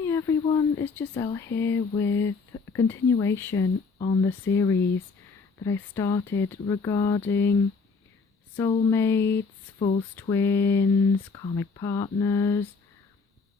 Hi everyone, it's Giselle here with a continuation on the series that I started regarding soulmates, false twins, karmic partners.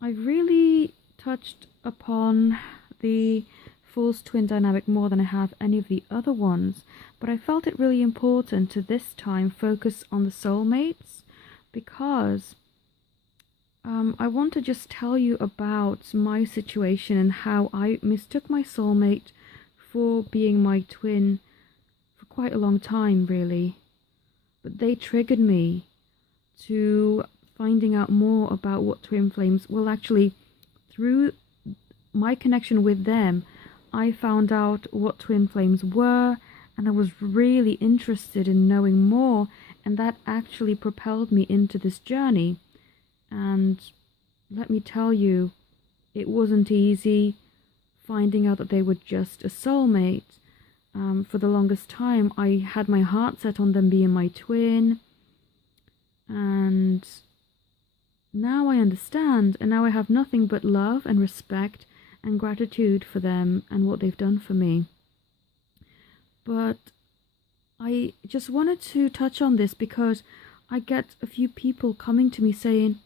I've really touched upon the false twin dynamic more than I have any of the other ones, but I felt it really important to this time focus on the soulmates because I want to just tell you about my situation and how I mistook my soulmate for being my twin for quite a long time, really. But they triggered me to finding out more about what twin flames, well, actually, through my connection with them, I found out what twin flames were, and I was really interested in knowing more, and that actually propelled me into this journey. And let me tell you, it wasn't easy finding out that they were just a soulmate. For the longest time, I had my heart set on them being my twin. And now I understand, and now I have nothing but love and respect and gratitude for them and what they've done for me. But I just wanted to touch on this because I get a few people coming to me saying,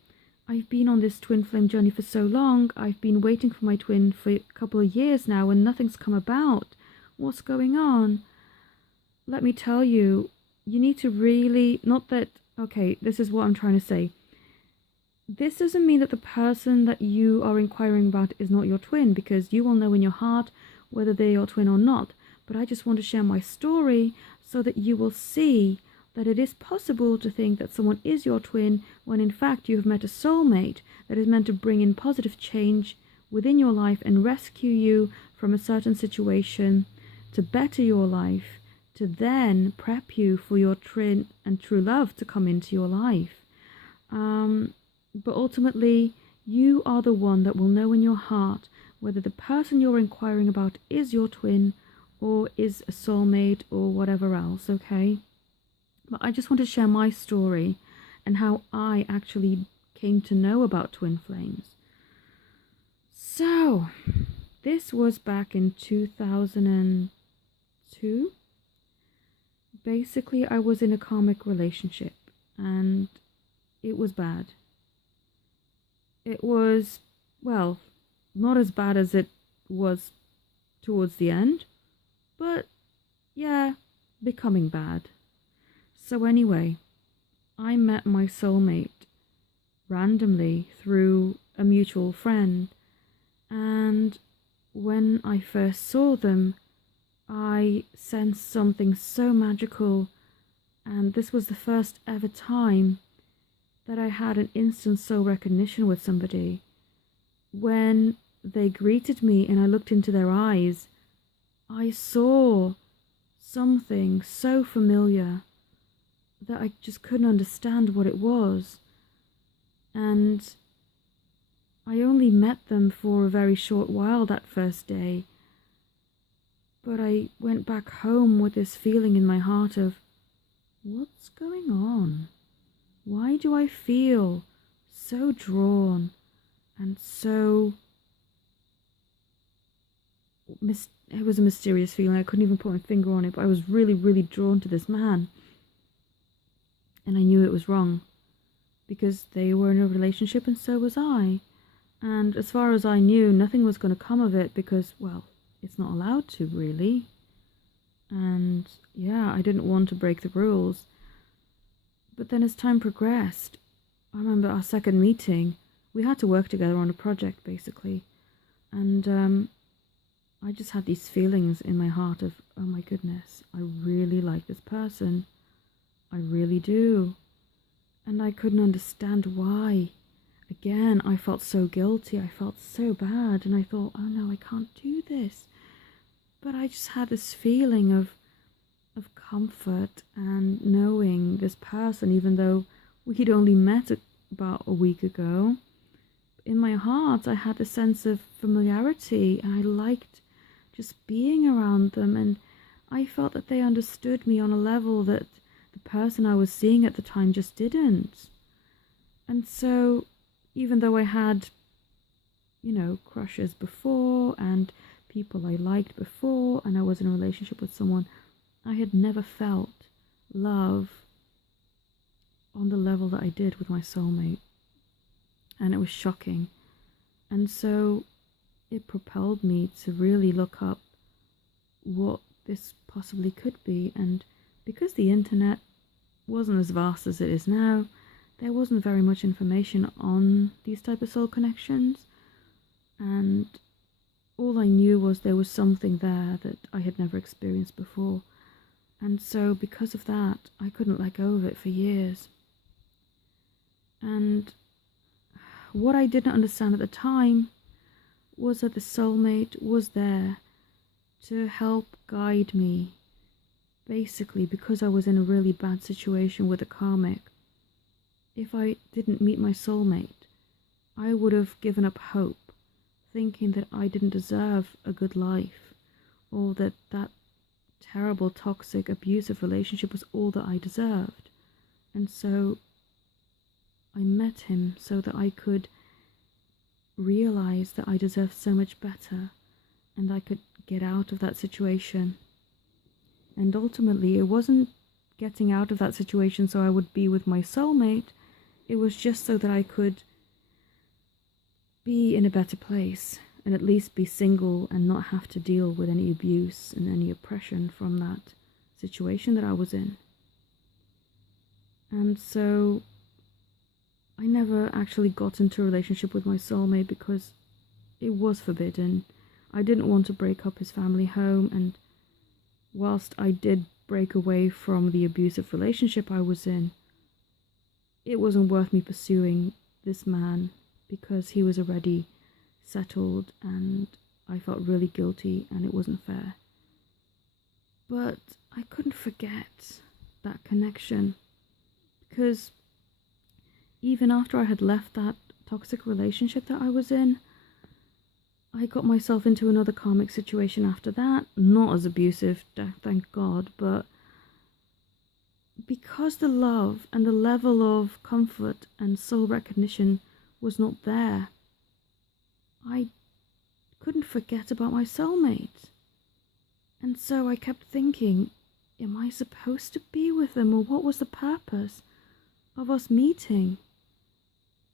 I've been on this twin flame journey for so long. I've been waiting for my twin for a couple of years now and nothing's come about. What's going on? Let me tell you, you need to really, not that, okay, this is what I'm trying to say. This doesn't mean that the person that you are inquiring about is not your twin, because you will know in your heart whether they're your twin or not. But I just want to share my story so that you will see that it is possible to think that someone is your twin when in fact you have met a soulmate that is meant to bring in positive change within your life and rescue you from a certain situation to better your life, to then prep you for your twin and true love to come into your life. But ultimately, you are the one that will know in your heart whether the person you're inquiring about is your twin or is a soulmate or whatever else, okay? But I just want to share my story and how I actually came to know about twin flames. So, this was back in 2002. Basically, I was in a karmic relationship and it was bad. It was, well, not as bad as it was towards the end, but yeah, becoming bad. So anyway, I met my soulmate randomly through a mutual friend, and when I first saw them, I sensed something so magical, and this was the first ever time that I had an instant soul recognition with somebody. When they greeted me and I looked into their eyes, I saw something so familiar that I just couldn't understand what it was. And I only met them for a very short while that first day, but I went back home with this feeling in my heart of, what's going on? Why do I feel so drawn and so... It was a mysterious feeling. I couldn't even put my finger on it, but I was really, really drawn to this man. And I knew it was wrong, because they were in a relationship and so was I. And as far as I knew, nothing was going to come of it because, well, it's not allowed to, really. And yeah, I didn't want to break the rules. But then as time progressed, I remember our second meeting, we had to work together on a project, basically. And I just had these feelings in my heart of, oh my goodness, I really like this person. I really do. And I couldn't understand why. Again, I felt so guilty. I felt so bad. And I thought, oh no, I can't do this. But I just had this feeling of comfort and knowing this person, even though we'd only met about a week ago. In my heart, I had a sense of familiarity, and I liked just being around them. And I felt that they understood me on a level that the person I was seeing at the time just didn't. And so, even though I had crushes before and people I liked before, and I was in a relationship with someone. I had never felt love on the level that I did with my soulmate. And it was shocking. And so it propelled me to really look up what this possibly could be. And because the internet wasn't as vast as it is now, there wasn't very much information on these type of soul connections. And all I knew was there was something there that I had never experienced before. And so because of that, I couldn't let go of it for years. And what I didn't understand at the time was that the soulmate was there to help guide me. Basically, because I was in a really bad situation with a karmic, if I didn't meet my soulmate, I would have given up hope, thinking that I didn't deserve a good life, or that that terrible, toxic, abusive relationship was all that I deserved. And so I met him so that I could realize that I deserved so much better and I could get out of that situation. And ultimately, it wasn't getting out of that situation so I would be with my soulmate. It was just so that I could be in a better place and at least be single and not have to deal with any abuse and any oppression from that situation that I was in. And so I never actually got into a relationship with my soulmate because it was forbidden. I didn't want to break up his family home, and whilst I did break away from the abusive relationship I was in, it wasn't worth me pursuing this man because he was already settled and I felt really guilty and it wasn't fair. But I couldn't forget that connection because even after I had left that toxic relationship that I was in, I got myself into another karmic situation after that. Not as abusive, thank God, but because the love and the level of comfort and soul recognition was not there, I couldn't forget about my soulmate. And so I kept thinking, am I supposed to be with them, or what was the purpose of us meeting?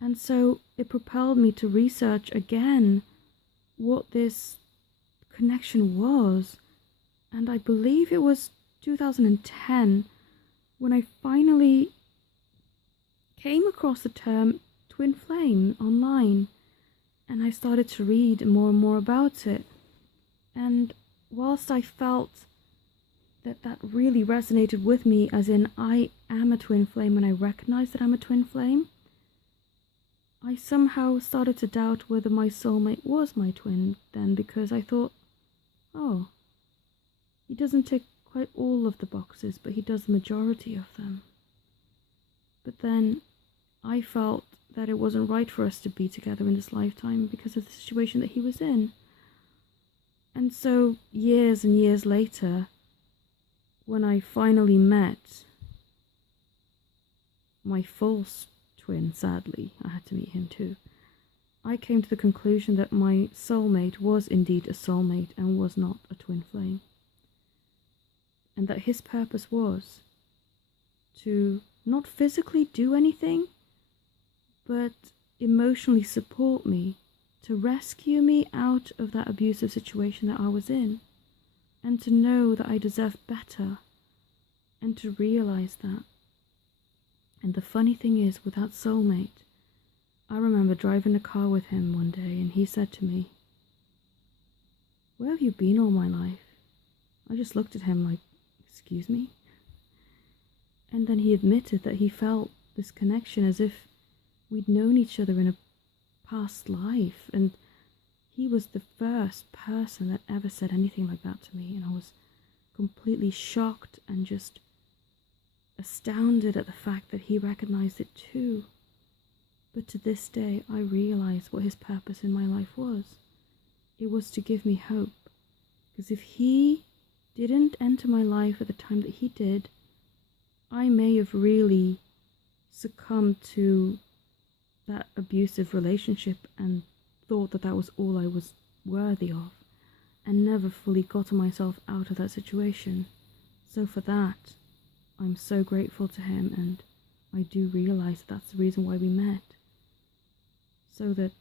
And so it propelled me to research again what this connection was. And I believe it was 2010 when I finally came across the term twin flame online, and I started to read more and more about it. And whilst I felt that that really resonated with me, as in I am a twin flame and I recognize that I'm a twin flame, I somehow started to doubt whether my soulmate was my twin then, because I thought, oh, he doesn't tick quite all of the boxes, but he does the majority of them. But then I felt that it wasn't right for us to be together in this lifetime because of the situation that he was in. And so years and years later, when I finally met my false twin, sadly, I had to meet him too, I came to the conclusion that my soulmate was indeed a soulmate and was not a twin flame. And that his purpose was to not physically do anything, but emotionally support me, to rescue me out of that abusive situation that I was in, and to know that I deserve better, and to realize that. And the funny thing is, with that soulmate, I remember driving a car with him one day, and he said to me, "Where have you been all my life?" I just looked at him like, "Excuse me?" And then he admitted that he felt this connection as if we'd known each other in a past life, and he was the first person that ever said anything like that to me, and I was completely shocked and just astounded at the fact that he recognized it too. But to this day, I realize what his purpose in my life was. It was to give me hope, because if he didn't enter my life at the time that he did, I may have really succumbed to that abusive relationship and thought that that was all I was worthy of, and never fully got myself out of that situation. So for that, I'm so grateful to him, and I do realize that that's the reason why we met. So that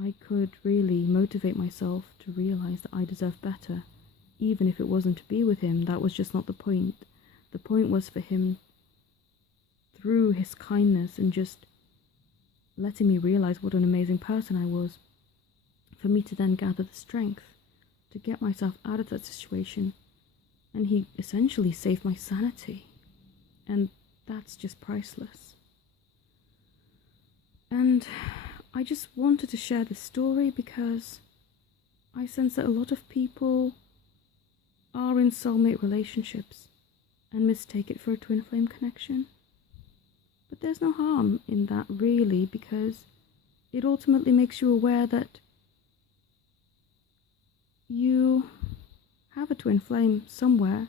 I could really motivate myself to realize that I deserve better. Even if it wasn't to be with him, that was just not the point. The point was for him, through his kindness and just letting me realize what an amazing person I was, for me to then gather the strength to get myself out of that situation. And he essentially saved my sanity. And that's just priceless. And I just wanted to share this story because I sense that a lot of people are in soulmate relationships and mistake it for a twin flame connection. But there's no harm in that really, because it ultimately makes you aware that you have a twin flame somewhere,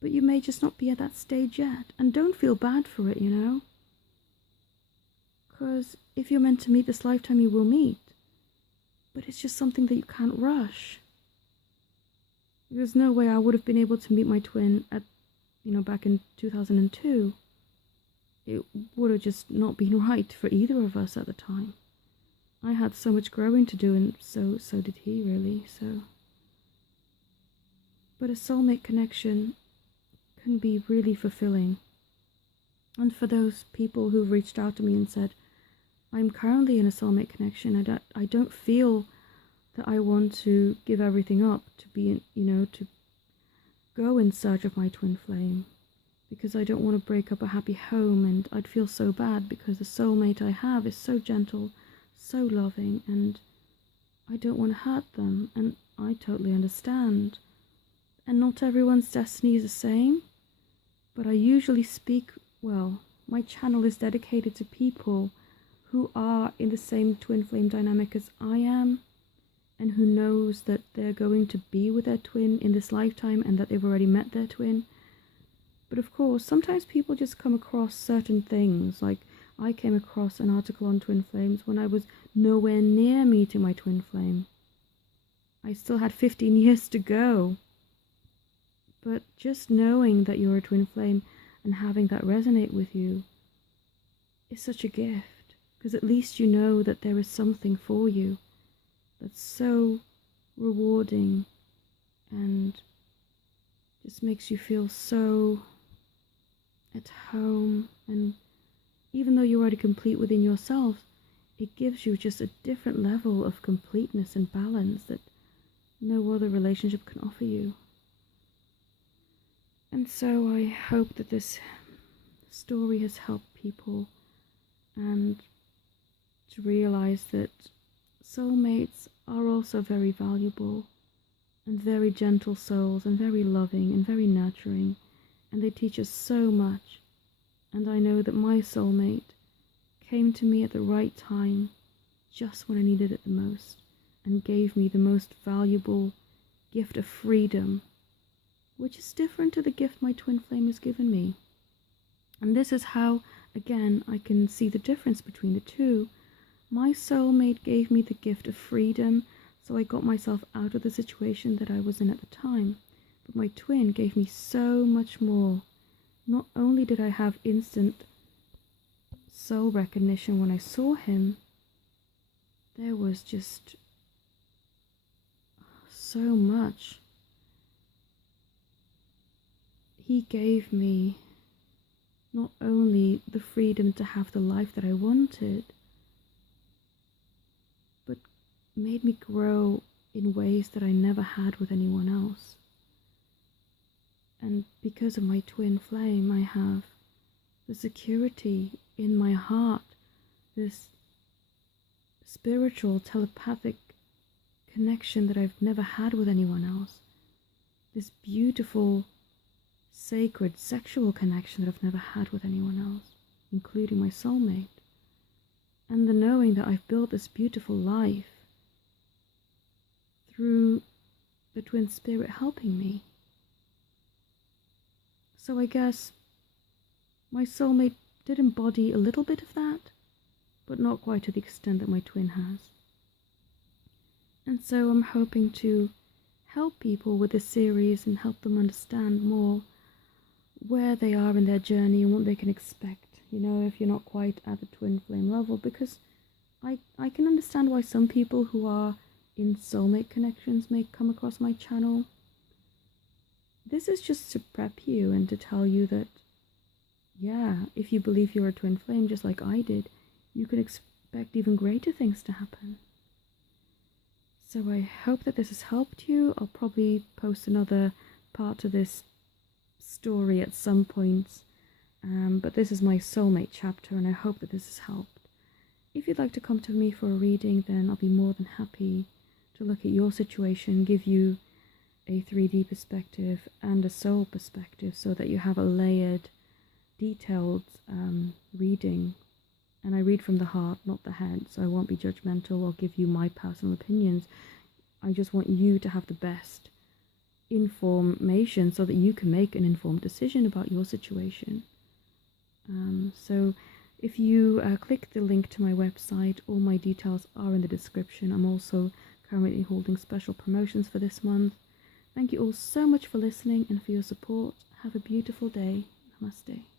but you may just not be at that stage yet. And don't feel bad for it, you know? Because if you're meant to meet this lifetime, you will meet. But it's just something that you can't rush. There's no way I would have been able to meet my twin at, back in 2002. It would have just not been right for either of us at the time. I had so much growing to do, and so did he, really. But a soulmate connection can be really fulfilling. And for those people who've reached out to me and said, I'm currently in a soulmate connection, I don't feel that I want to give everything up to be, to go in search of my twin flame, because I don't want to break up a happy home, and I'd feel so bad because the soulmate I have is so gentle, so loving, and I don't want to hurt them, and I totally understand. And not everyone's destiny is the same, but I usually speak, my channel is dedicated to people who are in the same twin flame dynamic as I am, and who knows that they're going to be with their twin in this lifetime and that they've already met their twin. But of course, sometimes people just come across certain things. Like, I came across an article on twin flames when I was nowhere near meeting my twin flame. I still had 15 years to go. But just knowing that you're a twin flame and having that resonate with you is such a gift, because at least you know that there is something for you that's so rewarding and just makes you feel so at home. And even though you're already complete within yourself, it gives you just a different level of completeness and balance that no other relationship can offer you. And so I hope that this story has helped people, and to realize that soulmates are also very valuable and very gentle souls and very loving and very nurturing, and they teach us so much. And I know that my soulmate came to me at the right time, just when I needed it the most, and gave me the most valuable gift of freedom, which is different to the gift my twin flame has given me. And this is how, again, I can see the difference between the two. My soulmate gave me the gift of freedom, so I got myself out of the situation that I was in at the time. But my twin gave me so much more. Not only did I have instant soul recognition when I saw him, there was just so much. He gave me not only the freedom to have the life that I wanted, but made me grow in ways that I never had with anyone else. And because of my twin flame, I have the security in my heart, this spiritual, telepathic connection that I've never had with anyone else. This beautiful, sacred, sexual connection that I've never had with anyone else, including my soulmate. And the knowing that I've built this beautiful life through the twin spirit helping me. So I guess my soulmate did embody a little bit of that, but not quite to the extent that my twin has. And so I'm hoping to help people with this series and help them understand more where they are in their journey and what they can expect, if you're not quite at the twin flame level, because I can understand why some people who are in soulmate connections may come across my channel. This is just to prep you and to tell you that, yeah, if you believe you're a twin flame just like I did, you can expect even greater things to happen. So I hope that this has helped you. I'll probably post another part to this story at some point, but this is my soulmate chapter, and I hope that this has helped. If you'd like to come to me for a reading, then I'll be more than happy to look at your situation, give you a 3D perspective and a soul perspective so that you have a layered, detailed reading. And I read from the heart, not the head, so I won't be judgmental or give you my personal opinions. I just want you to have the best information so that you can make an informed decision about your situation. So if you click the link to my website, all my details are in the description. I'm also currently holding special promotions for this month. Thank you all so much for listening and for your support. Have a beautiful day. Namaste.